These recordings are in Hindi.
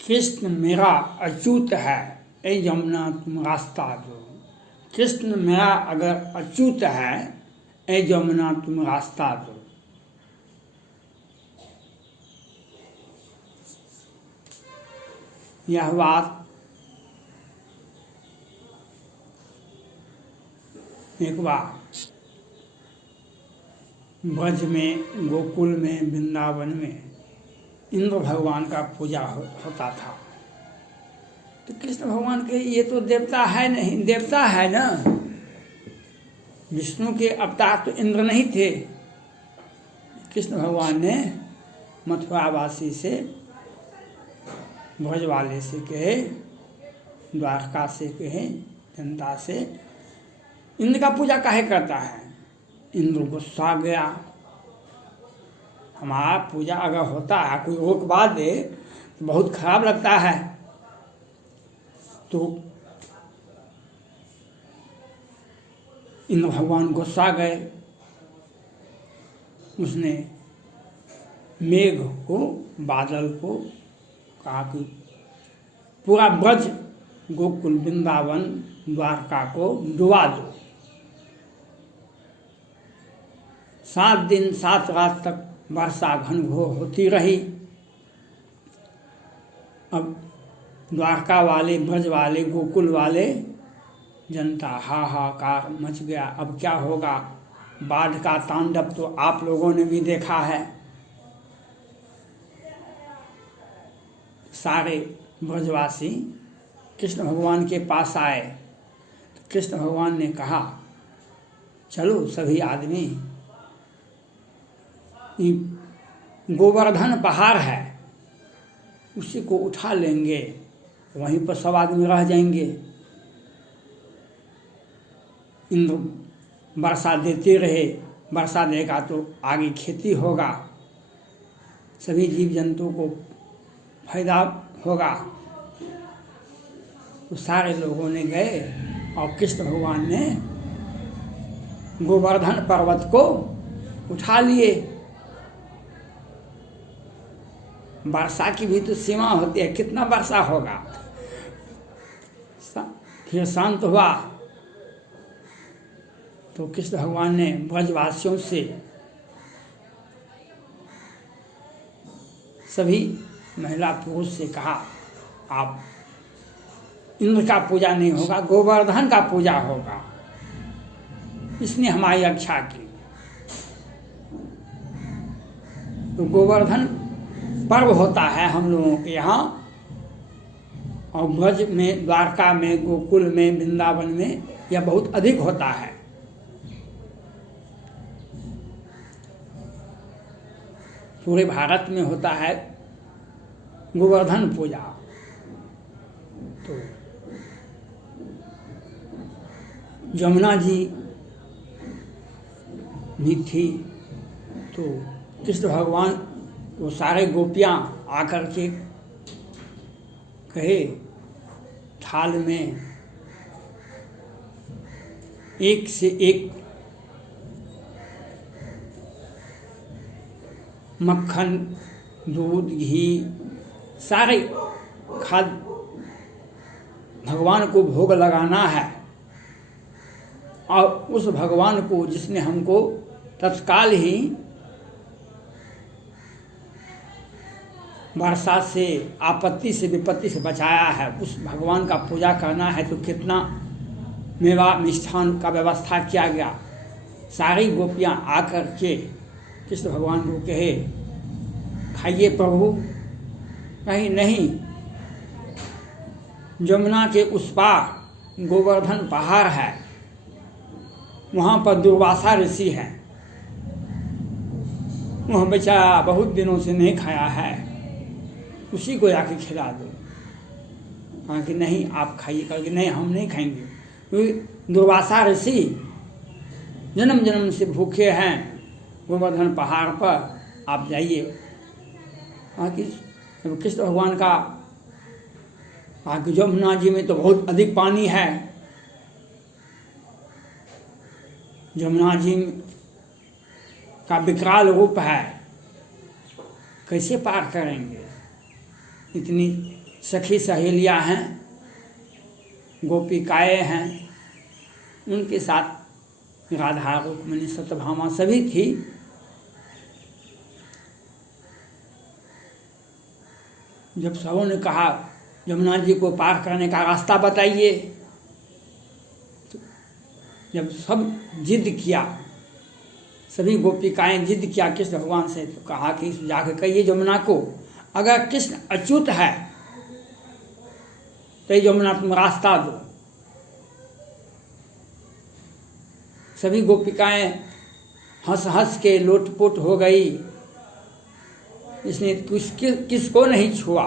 कृष्ण मेरा अच्युत है, ए यमुना तुम रास्ता दो। कृष्ण मेरा अगर अच्युत है, ए यमुना तुम रास्ता दो। यह बात एक बार ब्रज में, गोकुल में, वृंदावन में इंद्र भगवान का पूजा होता था। तो कृष्ण भगवान के ये तो देवता है नहीं, देवता है ना, विष्णु के अवतार तो इंद्र नहीं थे। कृष्ण भगवान ने मथुरावासी से, ब्रज वाले से कहे, द्वारका से कहे, जनता से, इंद्र का पूजा काहे करता है। इंद्र गुस्सा गया, हमारा पूजा अगर होता है, कोई रोकवा दे तो बहुत खराब लगता है। तो इंद्र भगवान गुस्सा गए, उसने मेघ को, बादल को कहा कि पूरा ब्रज, गोकुल, वृंदावन, द्वारका को डुबा दो। 7 दिन 7 रात तक वर्षा घनघोर होती रही। अब द्वारका वाले, ब्रज वाले, गोकुल वाले, जनता हाहाकार मच गया। अब क्या होगा। बाढ़ का तांडव तो आप लोगों ने भी देखा है। सारे ब्रजवासी कृष्ण भगवान के पास आए तो कृष्ण भगवान ने कहा, चलो सभी आदमी, गोवर्धन पहाड़ है, उसी को उठा लेंगे, वहीं पर सब आदमी रह जाएंगे। इंद्र वर्षा देते रहे, वर्षा देगा तो आगे खेती होगा, सभी जीव जंतु को फायदा होगा। तो सारे लोगों ने गए और कृष्ण भगवान ने गोवर्धन पर्वत को उठा लिए। वर्षा की भी तो सीमा होती है, कितना वर्षा होगा। फिर शांत हुआ तो कृष्ण भगवान ने ब्रजवासियों से, सभी महिला पुरुष से कहा, आप इंद्र का पूजा नहीं होगा, गोवर्धन का पूजा होगा। इसने हमारी रक्षा की। तो गोवर्धन पर्व होता है हम लोगों के यहाँ, और ब्रज में, द्वारका में, गोकुल में, वृंदावन में यह बहुत अधिक होता है। पूरे भारत में होता है गोवर्धन पूजा। तो यमुना जी भी थी, तो कृष्ण भगवान वो सारे गोपियाँ आकर के कहे, थाल में एक से एक मक्खन, दूध, घी, सारे खाद्य भगवान को भोग लगाना है। और उस भगवान को जिसने हमको तत्काल ही वर्षा से, आपत्ति से, विपत्ति से बचाया है, उस भगवान का पूजा करना है। तो कितना मेवा मिष्ठान का व्यवस्था किया गया। सारी गोपियाँ आकर के कृष्ण भगवान को कहे, खाइए प्रभु। कहीं नहीं, यमुना के उस पार गोवर्धन पहाड़ है, वहाँ पर दुर्वासा ऋषि है, वह बेचारा बहुत दिनों से नहीं खाया है, उसी को जाके खिला दो। हाँ कि नहीं आप खाइए, करके नहीं हम नहीं खाएंगे, क्योंकि दुर्वासा ऋषि जन्म जन्म से भूखे हैं गोवर्धन पहाड़ पर, आप जाइए। हाँ कि कृष्ण भगवान का, हाँ कि यमुना जी में तो बहुत अधिक पानी है, जमुना जी का विकराल रूप है, कैसे पार करेंगे। इतनी सखी सहेलियां हैं, गोपिकाएँ हैं, उनके साथ राधा रुक्मिणी सत्यभामा सभी थी। जब सबों ने कहा यमुना जी को पार करने का रास्ता बताइए, तो जब सब जिद किया, सभी गोपिकाएं जिद किया कृष्ण भगवान से, तो कहा कि जाकर कहिए यमुना को, अगर कृष्ण अच्युत है तो यमुना तुम रास्ता दो। सभी गोपिकाएं हंस हंस के लोटपोट हो गई, इसने किसको नहीं छुआ।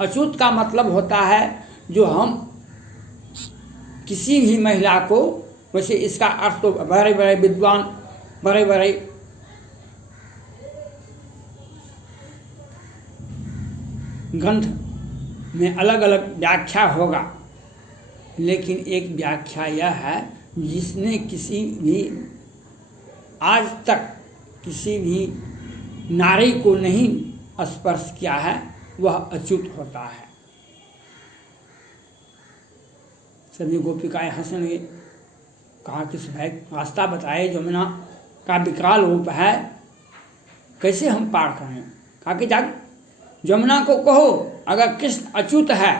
अच्युत का मतलब होता है जो हम किसी भी महिला को, वैसे इसका अर्थ तो बड़े बड़े विद्वान, बड़े बड़े ग्रंथ में अलग अलग व्याख्या होगा, लेकिन एक व्याख्या यह है जिसने किसी भी आज तक किसी भी नारी को नहीं स्पर्श किया है वह अच्युत होता है। सभी गोपिकाएं हंसने लगी, कहा कि भाई रास्ता बताए, यमुना का विकराल रूप है, कैसे हम पार करें। कहा कि जाग यमुना को कहो अगर कृष्ण अच्युत है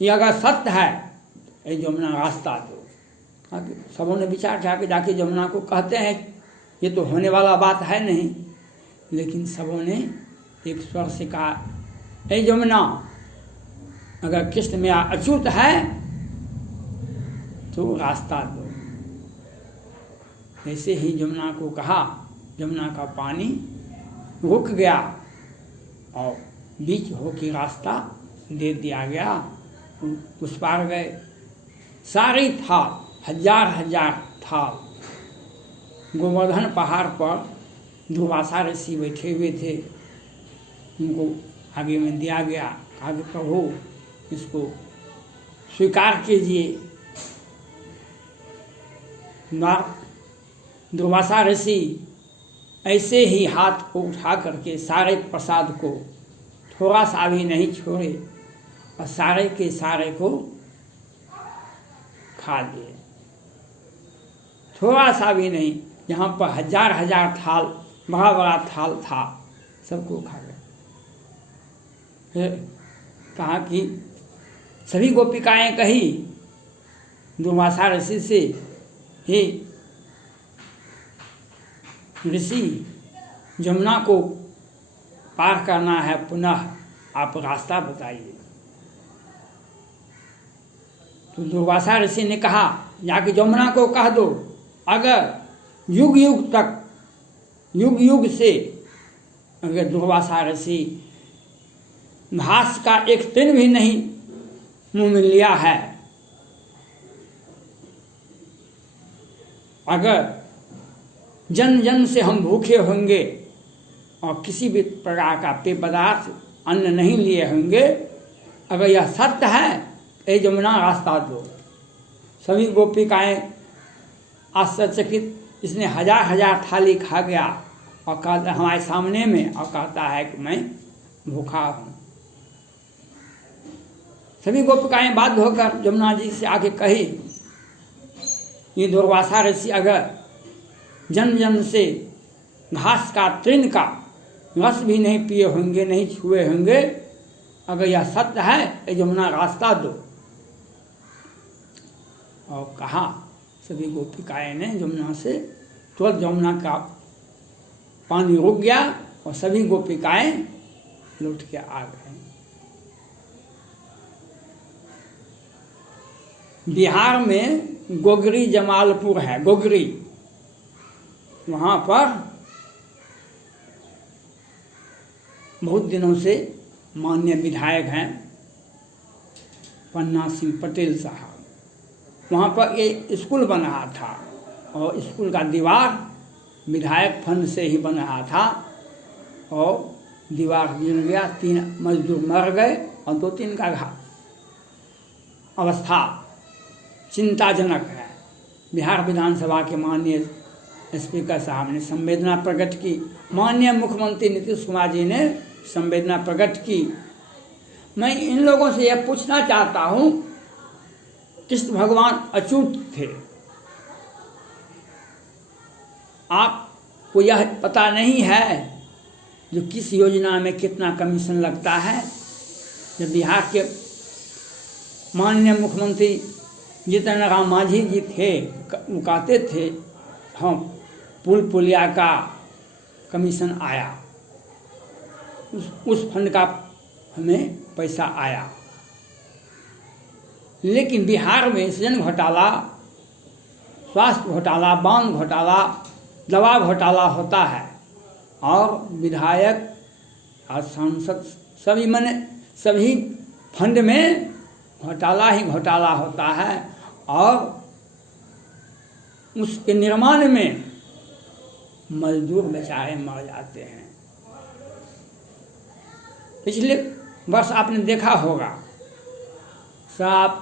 या अगर सत्य है ये यमुना रास्ता दो। सबों ने विचार किया कि जाके यमुना को कहते हैं, ये तो होने वाला बात है नहीं, लेकिन सबों ने एक स्वर से कहा, हे यमुना अगर कृष्ण में अच्युत है तो रास्ता दो। ऐसे ही यमुना को कहा, यमुना का पानी रुक गया और बीच होके रास्ता दे दिया गया। उस पार गए, सारे थाल, हजार हजार थाल गोवर्धन पहाड़ पर दुर्वासा ऋषि बैठे हुए थे, उनको आगे में दिया गया। कहा कि प्रभु इसको स्वीकार कीजिए। दुर्वासा ऋषि ऐसे ही हाथ को उठा करके सारे प्रसाद को थोड़ा सा भी नहीं छोड़े और सारे के सारे को खा लिए, थोड़ा सा भी नहीं। यहाँ पर हजार हजार थाल, बड़ा बड़ा थाल था, सबको खा गए। फिर कहा कि सभी गोपिकाएं कही दुर्वासा ऋषि से, हे ऋषि यमुना को पार करना है, पुनः आप रास्ता बताइए। तो दुर्वासा ऋषि ने कहा, जाके यमुना को कह दो अगर युग युग तक, युग युग से अगर दुर्वासा ऋषि घास का एक तिन भी नहीं मुंह में लिया है, अगर जन्म जन्म से हम भूखे होंगे और किसी भी प्रकार का पेय पदार्थ अन्न नहीं लिए होंगे, अगर यह सत्य है ये यमुना रास्ता दो। सभी गोपिकाएं आश्चर्यचकित, इसने हजार हजार थाली खा गया और कहता हमारे सामने में, और कहता है कि मैं भूखा हूँ। सभी गोपिकाएं बाध्य होकर यमुना जी से आके कही, ये दुर्वासा ऋषि अगर जन्म जन्म से घास का तृण का रस भी नहीं पिए होंगे, नहीं छुए होंगे, अगर यह सत्य है ये यमुना रास्ता दो। और कहा सभी गोपिकाएं ने यमुना से, तुरंत यमुना का पानी रुक गया और सभी गोपिकाएं लौट के आ गए। बिहार में गोगरी जमालपुर है, गोगरी, वहाँ पर बहुत दिनों से माननीय विधायक हैं पन्ना सिंह पटेल साहब। वहाँ पर एक स्कूल बन रहा था और स्कूल का दीवार विधायक फंड से ही बन रहा था और दीवार गिर गया, 3 मजदूर मर गए और 2-3 का अवस्था चिंताजनक है। बिहार विधानसभा के माननीय स्पीकर साहब ने संवेदना प्रकट की, माननीय मुख्यमंत्री नीतीश कुमार जी ने संवेदना प्रकट की। मैं इन लोगों से यह पूछना चाहता हूँ, कृष्ण भगवान अछूत थे, आपको यह पता नहीं है जो किस योजना में कितना कमीशन लगता है? जब बिहार के माननीय मुख्यमंत्री जितेंद्र राम मांझी जी थे, वो कहते थे हम पुल पुलिया का कमीशन आया, उस फंड का हमें पैसा आया। लेकिन बिहार में सृजन घोटाला, स्वास्थ्य घोटाला, बांध घोटाला, दवा घोटाला होता है और विधायक और सांसद सभी फंड में घोटाला ही घोटाला होता है और उसके निर्माण में मजदूर बेचारे मर जाते हैं। पिछले वर्ष आपने देखा होगा,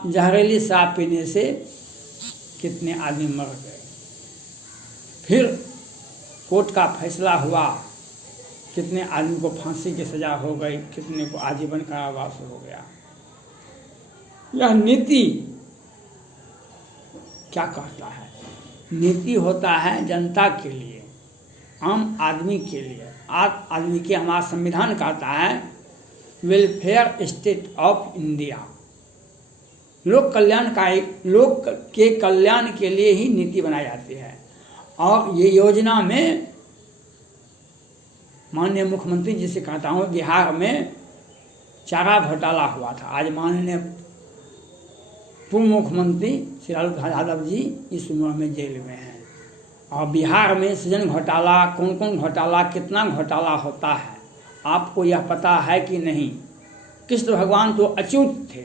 जहरीली शराब पीने से कितने आदमी मर गए। फिर कोर्ट का फैसला हुआ, कितने आदमी को फांसी की सजा हो गई, कितने को आजीवन कारावास हो गया। यह नीति क्या कहता है? नीति होता है जनता के लिए, आम आदमी के लिए। आदमी के हमारा संविधान कहता है वेलफेयर स्टेट ऑफ इंडिया, लोक के कल्याण के लिए ही नीति बनाई जाती है। और ये योजना में माननीय मुख्यमंत्री जी से कहता हूँ, बिहार में चारा घोटाला हुआ था। आज माननीय पूर्व मुख्यमंत्री श्री लालू प्रसाद यादव जी इस उम्र में जेल में हैं। और बिहार में सृजन घोटाला, कौन कौन घोटाला, कितना घोटाला होता है, आपको यह पता है कि नहीं? कृष्ण भगवान तो अच्युत थे,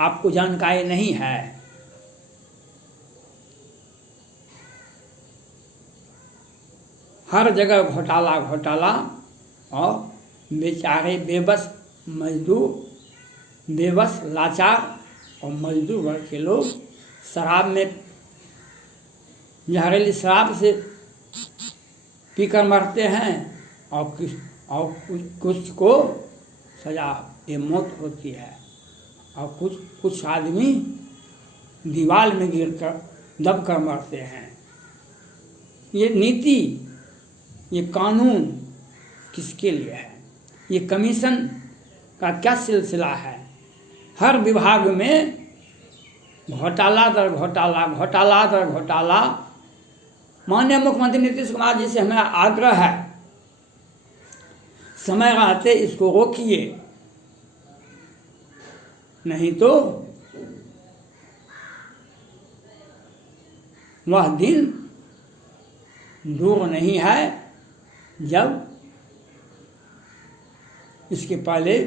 आपको जानकारी नहीं है। हर जगह घोटाला घोटाला और बेचारे बेबस मजदूर, बेबस लाचार और मजदूर वर्ग के लोग शराब में, जहरीली शराब से पीकर मरते हैं और कुछ को सजा ये मौत होती है और कुछ आदमी दीवार में गिरकर दब कर मरते हैं। ये नीति, ये कानून किसके लिए है? ये कमीशन का क्या सिलसिला है? हर विभाग में घोटाला दर घोटाला, घोटाला दर घोटाला। माननीय मुख्यमंत्री नीतीश कुमार जी से हमारा आग्रह है, समय रहते इसको रोकिए, नहीं तो वह दिन दूर नहीं है जब इसके पहले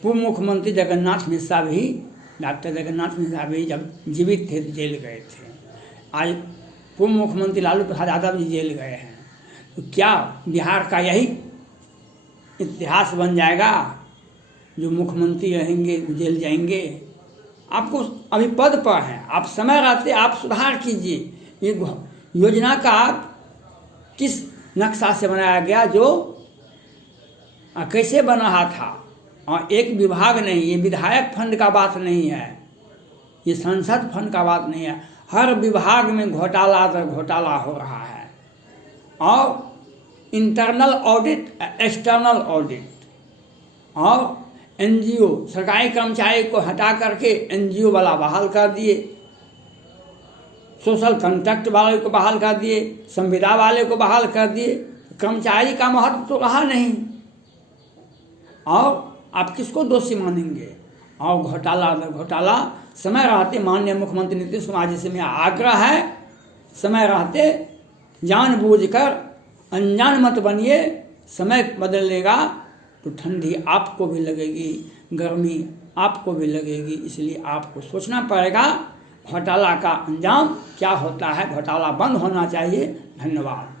पूर्व मुख्यमंत्री जगन्नाथ मिश्रा भी, डॉक्टर जगन्नाथ मिश्रा भी जब जीवित थे तो जेल गए थे। आज पूर्व मुख्यमंत्री लालू प्रसाद यादव जी जेल गए हैं, तो क्या बिहार का यही इतिहास बन जाएगा? जो मुख्यमंत्री रहेंगे वो जेल जाएंगे? आपको अभी पद पर हैं, आप समय रहते आप सुधार कीजिए। ये योजना का किस नक्शा से बनाया गया, जो कैसे बन रहा था? और एक विभाग नहीं, ये विधायक फंड का बात नहीं है, ये संसद फंड का बात नहीं है। हर विभाग में घोटाला दर घोटाला हो रहा है और इंटरनल ऑडिट, एक्सटर्नल ऑडिट और एनजीओ, सरकारी कर्मचारी को हटा करके एनजीओ वाला बहाल कर दिए, सोशल कंट्रैक्ट वाले को बहाल कर दिए, संविदा वाले को बहाल कर दिए। कर्मचारी का महत्व तो रहा नहीं और आप किसको दोषी मानेंगे? और घोटाला घोटाला समय रहते माननीय मुख्यमंत्री नीतीश कुमार जी से मेरा आग्रह है, समय रहते जानबूझकर अनजान मत बनिए। समय बदलेगा तो ठंडी आपको भी लगेगी, गर्मी आपको भी लगेगी, इसलिए आपको सोचना पड़ेगा घोटाला का अंजाम क्या होता है। घोटाला बंद होना चाहिए। धन्यवाद।